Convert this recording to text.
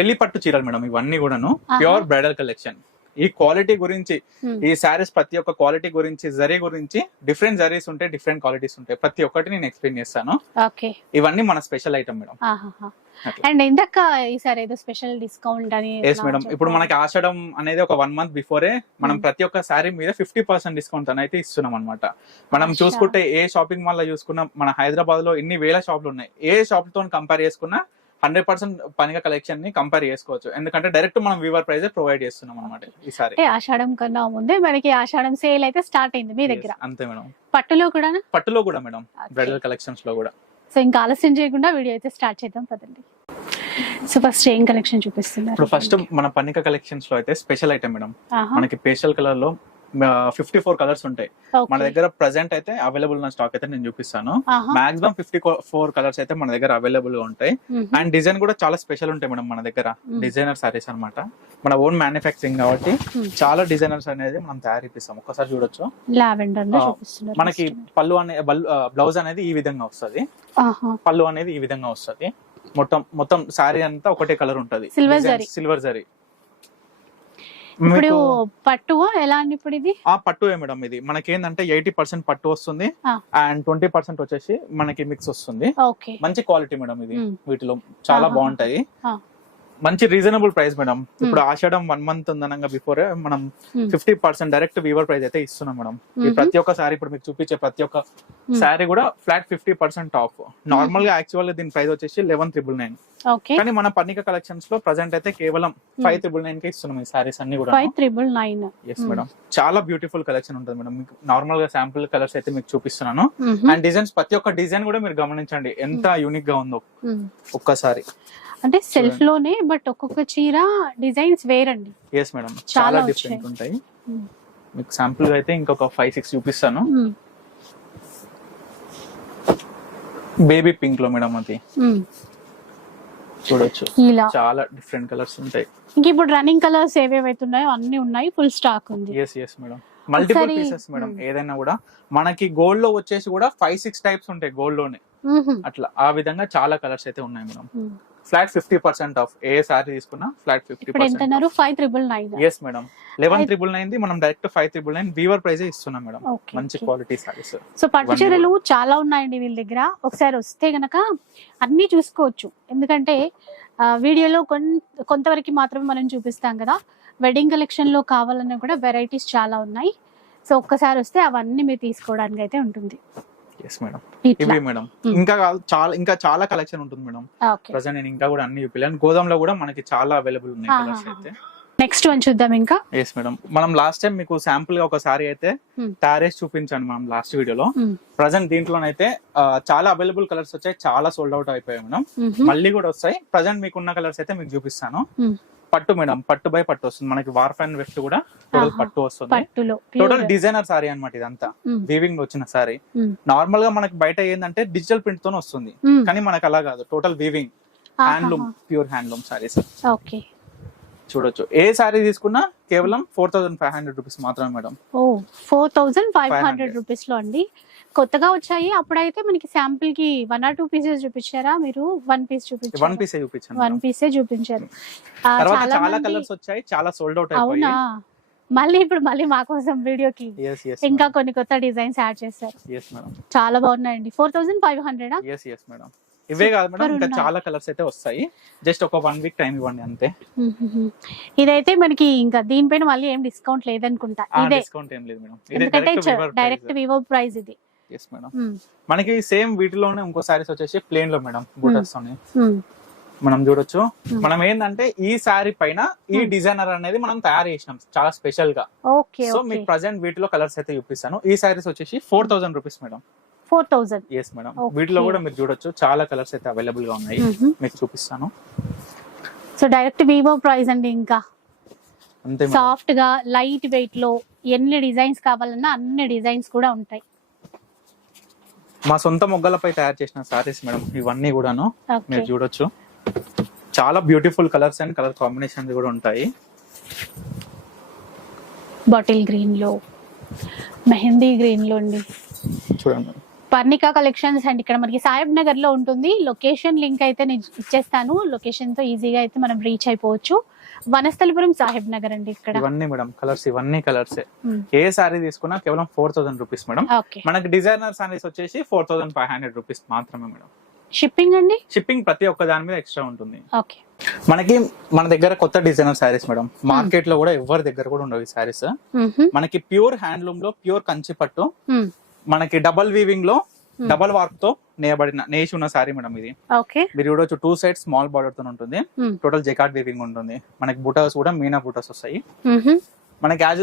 పెళ్ళి పట్టు చీరలు మేడం ఇవన్నీ కూడాను. ప్యూర్ బ్రైడల్ కలెక్షన్ ఈ క్వాలిటీ గురించి Hmm. ఈ శారీస్ ప్రతి ఒక్క క్వాలిటీ గురించి జరీ గురించి డిఫరెంట్ జరీస్ ఉంటాయి డిఫరెంట్ క్వాలిటీస్ ఉంటాయి. ప్రతి ఒక్కటి నేను ఎక్స్ప్లెయిన్ చేస్తాను. ఇవన్నీ మన స్పెషల్ ఐటమ్ మేడం. అండ్ ఇందాక ఈసారి ఏదో స్పెషల్ డిస్కౌంట్ అని ఎస్ మేడం. ఇప్పుడు మనకి ఆషాఢం అనేది ఒక వన్ మంత్ బిఫోరే మనం Hmm. ప్రతి ఒక్క శారీ మీద ఫిఫ్టీ పర్సెంట్ డిస్కౌంట్ అని అయితే ఇస్తున్నాం అనమాట మనం. చూసుకుంటే ఏ షాపింగ్ మాల్లో చూసుకున్నా మన హైదరాబాద్లో ఎన్ని వేల షాపులు ఉన్నాయి. ఏ షాప్తో కంపేర్ చేసుకున్నా హండ్రెడ్ పర్సెంట్ పనిక కలెక్షన్ని కంపేర్ చేసుకోవచ్చు. ఎందుకంటే డైరెక్ట్ మనం వీవర్ ప్రైస్ ప్రొవైడ్ చేస్తున్నాం అనమాట ఈసారి ఆషాఢం కన్నా ముందే మనకి ఆషాఢం సేల్ అయితే స్టార్ట్ అయింది మీ దగ్గర. అంతే మేడం. పట్టులో కూడా పట్టులో కూడా మేడం బ్రైడల్ కలెక్షన్స్లో కూడా. సో ఇంకా ఆలస్యం చేయకుండా వీడియో అయితే స్టార్ట్ చేద్దాం పదండి. సో ఫస్ట్ ఏం కలెక్షన్ చూపిస్తున్నారు? ఇప్పుడు ఫస్ట్ మన పనిక కలెక్షన్స్లో అయితే స్పెషల్ ఐటమ్ మేడం. మనకి పేస్టల్ కలర్లో ఫిఫ్టీ ఫోర్ కలర్స్ ఉంటాయి. మన దగ్గర ప్రెసెంట్ అయితే అవైలబుల్ ఉన్న స్టాక్ అయితే నేను చూపిస్తాను. మాక్సిమం ఫిఫ్టీ ఫోర్ కలర్స్ అయితే మన దగ్గర అవైలబుల్గా ఉంటాయి. అండ్ డిజైన్ కూడా చాలా స్పెషల్ ఉంటాయి మేడం మన దగ్గర. డిజైనర్ సారీస్ అన్నమాట. మన ఓన్ మ్యానుఫ్యాక్చరింగ్ కాబట్టి. చాలా డిజైనర్స్ అనేది మనం తయారు ఇప్పిస్తాం ఒక్కసారి చూడొచ్చు. మనకి పళ్ళు అనే బ్లౌజ్ అనేది ఈ విధంగా వస్తది. పళ్ళు అనేది ఈ విధంగా వస్తది. మొత్తం మొత్తం సారీ అంతా ఒకటే కలర్ ఉంటది. Zari. సిల్వర్ జరీ ఇప్పుడు మీకు పట్టు ఎలా అండి ఇప్పుడు ఇది ఆ పట్టు మేడం ఇది మనకి ఏంటంటే ఎయిటీ పర్సెంట్ పట్టు వస్తుంది. అండ్ ట్వంటీ పర్సెంట్ వచ్చేసి మనకి మిక్స్ వస్తుంది మంచి క్వాలిటీ మేడం ఇది. వీటిలో చాలా. బాగుంటాయి. మంచి రీజనబుల్ ప్రైస్ మేడం ఇప్పుడు ఆషాఢం వన్ మంత్ ఉందనగా బిఫోర్ మనం. Fifty percent direct weaver price అయితే ఇస్తున్నాం మేడం ఈ మ్మ్. ప్రతి ఒక్క సారీ ఇప్పుడు మీకు చూపించే ప్రతి ఒక్క సారీ కూడా ఫ్లాట్ ఫిఫ్టీ పర్సెంట్ ఆఫ్ నార్మల్గా యాక్చువల్గా దీని ప్రైస్ వచ్చేసి లెవెన్ త్రిబుల్ నైన్ కానీ మన పన్నిక కలెక్షన్స్లో ప్రజెంట్ అయితే కేవలం ఫైవ్ త్రిబుల్ నైన్కి ఇస్తున్నాం ఈ సారీస్ అన్ని కూడా. Five triple nine yes madam చాలా బ్యూటిఫుల్ కలెక్షన్ ఉంటుంది మేడం మీకు నార్మల్గా శాంపుల్ కలర్స్ అయితే మీకు చూపిస్తున్నాను. అండ్ డిజైన్స్ ప్రతి ఒక్క డిజైన్ కూడా మీరు గమనించండి ఎంత యూనిక్గా ఉందో ఒక్కసారి. అంటే సెల్ఫ్లోనే బట్ ఒక్కొక్క చీర డిజైన్స్ వేరండి. ఎస్ మేడం చాలా. డిఫరెంట్ ఉంటాయి. మ్మ్. మీకు శాంపుల్గా అయితే ఇంకొక ఫైవ్ సిక్స్ చూపిస్తాను. బేబీ పింక్లో మేడం అది. మ్మ్. చూడొచ్చు. చాలా డిఫరెంట్ కలర్స్ ఉంటాయి. ఇంక ఇప్పుడు రన్నింగ్ కలర్స్ ఏవేవైతే ఉన్నాయో అన్ని ఉన్నాయి ఫుల్ స్టాక్ ఉంది. Yes yes madam multiple pieces madam. ఏదైనా కూడా. మనకి గోల్డ్లో వచ్చేసి కూడా ఫైవ్ సిక్స్ టైప్స్ ఉంటాయి గోల్డ్లోనే. అట్లా. ఆ విధంగా చాలా కలర్స్ అయితే ఉన్నాయి madam. Flat fifty percent off ఏ సారీ తీసుకున్నా flat fifty percent five triple nine yes madam eleven triple nine మనం direct five triple nine weaver price madam madam మంచి. క్వాలిటీ సారీస్ సో పట్టు చీరలు చాలా ఉన్నాయండి వీళ్ళ దగ్గర. ఒకసారి వస్తే గనక అన్ని చూసుకోవచ్చు. ఎందుకంటే వీడియోలో కొంతవరకు మాత్రమే మనం చూపిస్తాం కదా. వెడ్డింగ్ కలెక్షన్లో కావాలన్నా కూడా వెరైటీస్ చాలా ఉన్నాయి. సో ఒక్కసారి వస్తే అవన్నీ మీరు తీసుకోవడానికి అయితే ఉంటుంది. ఎస్ మేడం ఇట్లా. ఇవి మేడం. ఇంకా చాలా ఇంకా చాలా కలెక్షన్ ఉంటుంది మేడం ప్రజెంట్ నేను ఇంకా కూడా అన్ని చూపించాను గోదాంలో కూడా మనకి చాలా అవైలబుల్ ఉన్నాయి. కలర్స్ అయితే. నెక్స్ట్ వన్ చూద్దాం ఇంకా. ఎస్ మేడం మనం లాస్ట్ టైం మీకు శాంపుల్గా ఒక సారీ అయితే. టారెస్ చూపించాను మనం లాస్ట్ వీడియోలో. ప్రజెంట్ దీంట్లోనైతే చాలా అవైలబుల్ కలర్స్ వచ్చాయి చాలా సోల్డ్ అవుట్ అయిపోయాయి మేడం. మళ్ళీ కూడా వస్తాయి. ప్రజెంట్ మీకు ఉన్న కలర్స్ అయితే మీకు చూపిస్తాను. పట్టు మేడం పట్టు బై పట్టు వస్తుంది మనకి వార్ఫ్ అండ్ వెస్ట్ కూడా టోటల్. పట్టు వస్తుంది టోటల్. డిజైనర్ సారీ అన్నమాట ఇదంతా. వీవింగ్ వచ్చిన సారీ. నార్మల్గా మనకి బయట ఏంటంటే డిజిటల్ ప్రింట్ తోనే వస్తుంది. కానీ మనకు అలా కాదు total weaving. Handloom pure handloom saris okay చూడొచ్చు. ఏ సారీ తీసుకున్నా కేవలం four thousand five hundred rupees మాత్రమే madam. Oh four thousand five 500 hundred. రూపీస్లో అండి. కొత్తగా వచ్చాయి. అప్పుడైతే మనకి శాంపుల్కి వన్ ఆర్ టూ పీసెస్ చూపించారా మీరు? వన్ పీస్ వన్ చూపించారు పీస్ చూపించాను వన్. పీసే చూపించారు. చాలా కలర్స్ వచ్చాయి. చాలా సోల్డ్ అవుట్ అవునా? మళ్ళీ ఇప్పుడు మళ్ళీ మా కోసం వీడియోకి ఇంకా కొన్ని కొత్త డిజైన్స్ యాడ్ చేశారు. చాలా బాగున్నాయండి. Four thousand five hundred? ఇవే కాదు మేడం ఇంకా. చాలా కలర్స్ అయితే వస్తాయి. జస్ట్ ఒక వన్ వీక్ టైం ఇవ్వండి అంతే. ఇదైతే మనకి ఇంకా దీనిపైన మళ్ళీ ఏం డిస్కౌంట్ లేదనుకుంటా. ఇదే. డిస్కౌంట్ ఏం లేదు మేడం. ఎందుకంటే డైరెక్ట్ వివో ప్రైస్ ఇది. Yes madam. మనకి సేమ్ వీటిలోనే ఇంకో సారీస్ వచ్చేసి ప్లేన్లో మేడం బూటర్స్. మనం చూడొచ్చు. మనం ఏంటంటే ఈ సారీ పైన ఈ. డిజైనర్ అనేది మనం తయారు చేసినాం చాలా స్పెషల్గా. ఓకే సో మీకు ప్రజెంట్ వీటిలో కలర్స్ అయితే చూపిస్తాను. ఈ సారీస్ వచ్చేసి four thousand rupees madam. Four thousand yes madam. వీటిలో కూడా మీరు చూడొచ్చు. చాలా కలర్స్ అయితే అవైలబుల్గా ఉన్నాయి. మీకు చూపిస్తాను. సో డైరెక్ట్ వివో ప్రైస్ అండి ఇంకా. సాఫ్ట్గా లైట్ వెయిట్లో ఎన్ని డిజైన్స్ కావాలన్నా అన్ని డిజైన్స్ కూడా ఉంటాయి. మా సొంత మొగ్గలపై తయారు చేసిన సారీస్ మేడం ఇవన్నీ కూడాను మీరు చూడొచ్చు. చాలా beautiful colours and colour combination కూడా ఉంటాయి. బాటిల్ గ్రీన్లో మెహందీ గ్రీన్లో అండి. చూడండి. పర్ణికా కలెక్షన్స్ అండ్ ఇక్కడ మనకి సాహెబ్ నగర్లో ఉంటుంది. లొకేషన్ లింక్ అయితే నేను ఇచ్చేస్తాను. లొకేషన్తో ఈజీగా అయితే మనం రీచ్ అయిపోవచ్చు. వనస్థలిపురం సాహెబ్ నగర్ అండి ఇక్కడ. ఇవన్నీ మేడం కలర్స్ ఇవన్నీ కలర్స్. ఏ సారీ తీసుకున్నా కేవలం ఫోర్ థౌసండ్ రూపీస్ మేడం. మనకి డిజైనర్ సారీస్ వచ్చేసి four thousand five hundred rupees మాత్రమే మేడం. షిప్పింగ్ అండి? షిప్పింగ్ ప్రతి ఒక్క దాని మీద ఎక్స్ట్రా ఉంటుంది. ఓకే. మనకి మన దగ్గర కొత్త డిజైనర్ శారీస్ మేడం. మార్కెట్లో కూడా ఎవరి దగ్గర కూడా ఉండవు ఈ శారీస్ మనకి ప్యూర్ హ్యాండ్లూమ్లో ప్యూర్ కంచి పట్టు మనకి డబల్ వీవింగ్లో డబల్ వార్క్తో నేయబడిన నేసి ఉన్న శారీ మేడం ఇది. ఓకే మీరు చూడొచ్చు టూ సైడ్ స్మాల్ బార్డర్తో ఉంటుంది. టోటల్ జెకాట్ వీవింగ్ ఉంటుంది. మనకి బుటాస్ కూడా మీనా బుటాస్ వస్తాయి. మనకి యాజ్